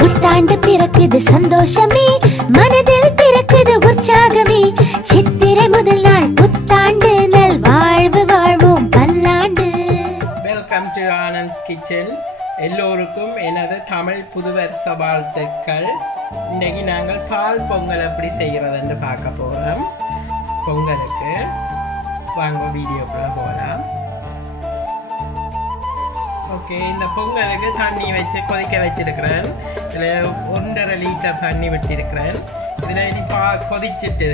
புத்தாண்டு பிறக்குது சந்தோஷமே, மனதில் பிறக்குது உற்சாகமே. சித்திரை முதல் நாள் புத்தாண்டு, நல் வாழ்வு வாழ்வோம் பல்லாண்டு. Welcome to Anand's kitchen. எல்லோருக்கும் எனது தமிழ் புதுவருஷ வாழ்த்துக்கள். இன்றைக்கு நாங்கள் பால் பொங்கல் எப்படி செய்கிறதுன்னு பார்க்க போகிறோம். பொங்கலுக்கு வாங்க வீடியோக்குள்ள போகலாம். ஓகே, இந்த பொங்கலுக்கு தண்ணி வச்சு கொதிக்க வச்சிருக்கிறேன். இதில் 1.5 லிட்டர் தண்ணி விட்டிருக்கிறேன். இதில் இனி கொதிச்சுட்டு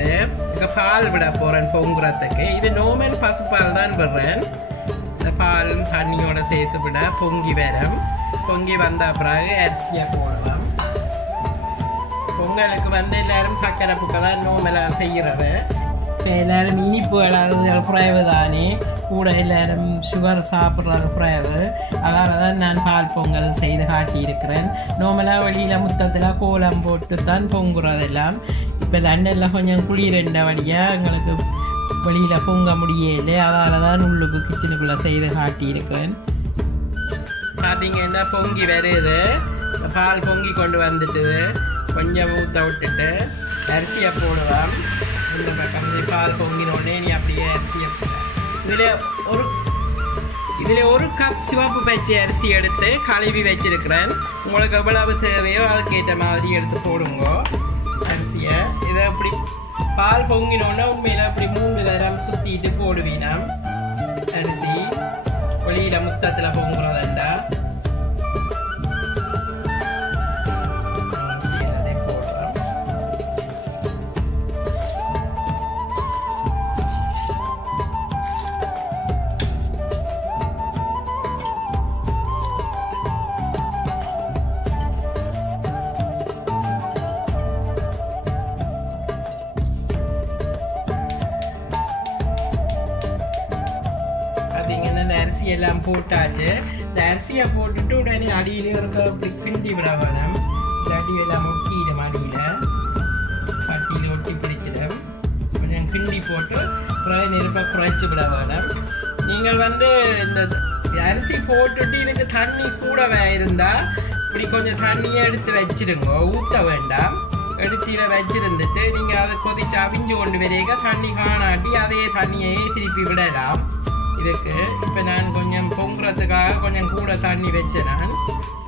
இங்கே பால் விட போகிறேன் பொங்குறதுக்கு. இது நார்மல் பசுப்பால் தான் விடுறேன். இந்த பாலும் தண்ணியோட சேர்த்து விட பொங்கி வரும். பொங்கி வந்த பிறகு அரிசியை போடலாம். பொங்கலுக்கு எல்லாரும் சக்கரை புக்கை தான் நார்மலாக செய்கிறது. இப்போ எல்லோரும் இனிப்பு எல்லாரும் குறைவு தானே, கூட எல்லோரும் சுகர் சாப்பிட்றது குறைவு. அதனால தான் நான் பால் பொங்கல் செய்து காட்டியிருக்கிறேன். நார்மலாக வெளியில் முத்தத்தில் கோலம் போட்டு தான் பொங்குறதெல்லாம். இப்போ லண்டனில் கொஞ்சம் குளிரண்ட வழியாக எங்களுக்கு வெளியில் பொங்க முடியலை. அதனால தான் உள்ளுக்கு கிச்சனுக்குள்ளே செய்து காட்டியிருக்கிறேன். பார்த்தீங்கன்னா பொங்கி வருது. பால் பொங்கி கொண்டு வந்துட்டுது. கொஞ்சம் ஊற்ற விட்டுட்டு அரிசியை போடுவோம். இந்த பக்கம் பால் பொங்கினோடனே நீ அப்படியே அரிசியை இதில் ஒரு கப் சிவப்பு பச்சை அரிசி எடுத்து கழுவி வச்சிருக்கிறேன். உங்களுக்கு எவ்வளவு தேவையோ அதுக்கேற்ற மாதிரி எடுத்து போடுங்க அரிசியை. இதை அப்படி பால் பொங்கினோன்னா உண்மையில் அப்படி 3 தரம் சுற்றிட்டு போடுவீனா அரிசி. வெளியில் முத்தத்தில் பொங்குறதண்டா அரிசி எல்லாம் போட்டாச்சு. இந்த அரிசியை போட்டுட்டு உடனே அடியிலே இருக்க அப்படி கிண்டி விட வேணும். இந்த அடியெல்லாம் ஒட்டிடும். அடியில் சட்டியில் ஒட்டி பிடிச்சிடும். கொஞ்சம் கிண்டி போட்டு நெருப்பை குறைச்சி விட வேணும். நீங்கள் இந்த அரிசி போட்டுட்டு எனக்கு தண்ணி கூடவே இருந்தால் இப்படி கொஞ்சம் தண்ணியை எடுத்து வச்சிடுங்க. ஊற்ற வேண்டாம். எடுத்து இதை வச்சிருந்துட்டு நீங்கள் அதை கொதிச்சு அவிஞ்சு கொண்டு வரைக்க தண்ணி காணாட்டி அதே தண்ணியையே திருப்பி விடலாம். இதுக்கு இப்போ நான் கொஞ்சம் பொங்குறதுக்காக கொஞ்சம் கூட தண்ணி வச்சேன். நான்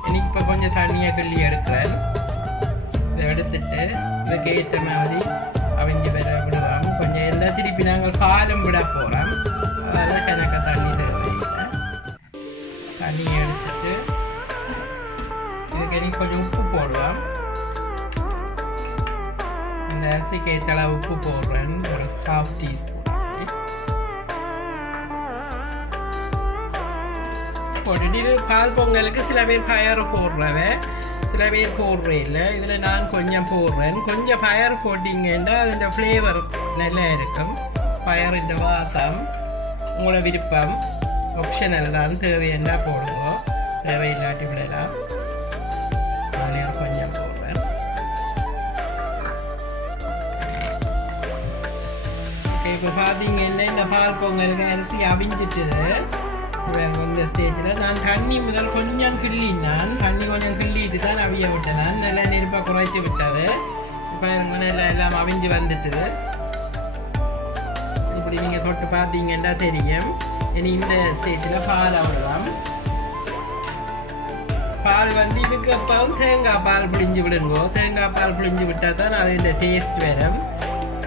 எனக்கு இப்போ கொஞ்சம் தண்ணியை கிள்ளி எடுக்கிறேன். இதை எடுத்துட்டு இதுக்கு ஏற்ற மாதிரி அவிஞ்சு விடுவோம். கொஞ்சம் எல்லாம் திருப்பி நாங்கள் பாலும் விட போகிறோம். அதனால் கணக்க தண்ணி தேவையில்லை. தண்ணியை எடுத்துட்டு இதுக்கு எனக்கு கொஞ்சம் உப்பு போடுவோம். இந்த அரிசிக்கு ஏற்ற அளவு உப்பு போடுறேன். ஒரு 1/2 டீஸ்பூன் போட்டுட்டு. இது பால் பொங்கலுக்கு சில பேர் பயறு போடுறவ, சில பேர் போடுறே இல்லை. இதில் நான் கொஞ்சம் போடுறேன். கொஞ்சம் பயறு போட்டிங்கன்னா அதோட ஃப்ளேவர் நல்லா இருக்கும். பயறுன்ற வாசம் உங்களோட விருப்பம், ஆப்ஷனல் தான். தேவைன்னா போடுங்க, தேவையில்லாட்டி விடலாம். நான் கொஞ்சம் போடுறேன். ஓகே, இப்போ பார்த்தீங்கன்னா இந்த பால் பொங்கலுக்கு அரிசி அவிஞ்சிட்டுது. இந்த ஸ்டேஜில் நான் தண்ணி முதல் கொஞ்சம் கிள்ளினான். தண்ணி கொஞ்சம் கிள்ளிட்டு தான் அவிய விட்டேன். நல்லா நெருப்பாக குறைச்சி விட்டது. இப்போ நல்லா எல்லாம் அவிஞ்சு வந்துட்டுது. இப்படி நீங்கள் தொட்டு பார்த்தீங்கன்னா தெரியும். இனி இந்த ஸ்டேஜில் பால் அவ்வளோதான். பால் இதுக்கு அப்புறம் தேங்காய் பால் பிழிஞ்சு விடுங்க. தேங்காய் பால் பிழிஞ்சு விட்டால் தான் அது இந்த டேஸ்ட் வரும்.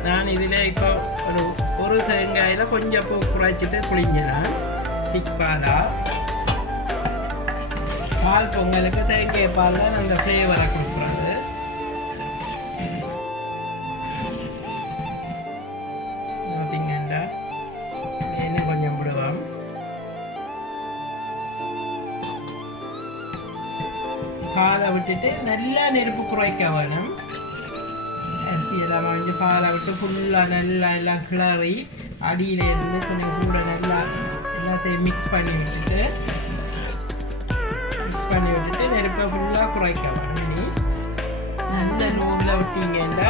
நான் இதில் இப்போ ஒரு தேங்காயில் கொஞ்சம் பூ குறைச்சிட்டு பிழிஞ்சினேன். பாலா பால் பொங்கலுக்கு தேங்காய் பால் தான் அந்த ஃப்ளேவரை கொடுக்குறது. பார்த்தீங்கன்னா இன்னும் கொஞ்சம் விடுவோம். பாலை விட்டுட்டு நல்லா நெருப்பு குறைக்க வேணும். அரிசி எல்லாம் கொஞ்சம் பாலை விட்டு ஃபுல்லாக நல்லா எல்லாம் கிளறி அடியில் இருந்து கொஞ்சம் கூட நல்லா எல்லாத்தையும் மிக்ஸ் பண்ணி விட்டுட்டு நெருப்பை ஃபுல்லாக குறைக்க வேணும். நல்ல நூலில் விட்டீங்கன்னா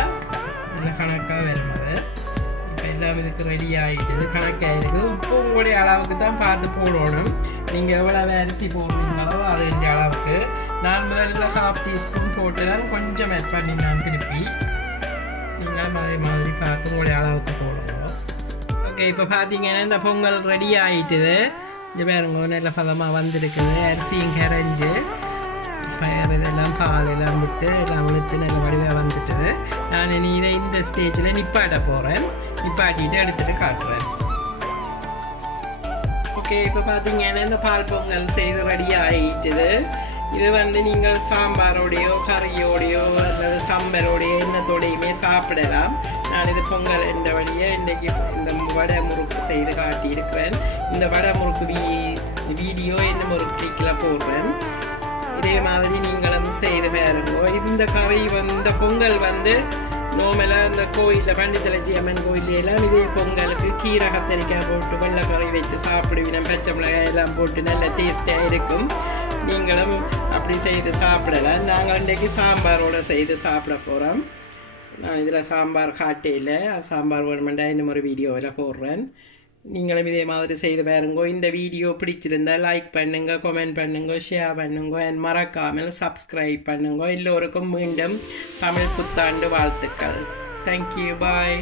நல்ல கணக்காக வரும். அது இப்போ எல்லாம் இதுக்கு ரெடி ஆகிட்டு கணக்காக இருக்குது. உப்பு உங்களுடைய அளவுக்கு தான் பார்த்து போடணும். நீங்கள் எவ்வளவு அரிசி போடுறீங்களோ அது இந்த அளவுக்கு. நான் முதல்ல 1/2 டீஸ்பூன் போட்டு தான் கொஞ்சம் ஆட் பண்ணி நான் திருப்பி நீங்கள் அதே மாதிரி பார்த்து உங்களுடைய அளவுக்கு போடணும். ஓகே, இப்போ பார்த்தீங்கன்னா இந்த பொங்கல் ரெடி ஆகிட்டுது. இது பாருங்க நல்ல பதமாக வந்திருக்குது. அரிசியும் கரைஞ்சி பயறு இதெல்லாம் பால் எல்லாம் விட்டு எல்லாம் விழுத்து நல்ல வடிவாக வந்துட்டுது. நான் இனி இதை இந்த ஸ்டேஜில் நிப்பாட்ட போகிறேன். நிப்பாட்டிட்டு எடுத்துகிட்டு காட்டுறேன். ஓகே, இப்போ பார்த்தீங்கன்னா இந்த பால் பொங்கல் செய்து ரெடி ஆகிட்டுது. இது வந்து நீங்கள் சாம்பாரோடையோ கறியோடையோ அல்லது சம்பரோடையோ என்னத்தோடையுமே சாப்பிடலாம். நான் இது பொங்கல் என்ற வழியை இன்றைக்கி இந்த வடை முறுக்கு செய்து காட்டியிருக்கிறேன். இந்த வடை முறுக்கு வீடியோ என்ன முறுக்கு கிளிக்கில் போடுறேன். இதே மாதிரி நீங்களும் செய்து பாருங்க. இந்த கறி இந்த பொங்கல் வந்து நார்மலாக இந்த கோயிலில் பண்டித்தலச்சி அம்மன் கோயிலெல்லாம் இதே பொங்கலுக்கு கீரை கத்தரிக்காய் போட்டு வெள்ளைக்கறி வச்சு சாப்பிடுவீங்க. பச்சை மிளகாய் எல்லாம் போட்டு நல்ல டேஸ்ட்டாக இருக்கும். நீங்களும் அப்படி செய்து சாப்பிடலாம். நாங்கள் இன்றைக்கி சாம்பாரோடு செய்து சாப்பிட போகிறோம். நான் இதில் சாம்பார் காட்டையில் சாம்பார் வேணுமெண்டா இந்த மாதிரி வீடியோவில் போடுறேன். நீங்களும் இதே மாதிரி செய்து பாருங்க. இந்த வீடியோ பிடிச்சிருந்தால் லைக் பண்ணுங்க, கமெண்ட் பண்ணுங்க, ஷேர் பண்ணுங்க, மறக்காமல் சப்ஸ்கிரைப் பண்ணுங்க. எல்லோருக்கும் மீண்டும் தமிழ் புத்தாண்டு வாழ்த்துக்கள். தேங்க்யூ, பாய்.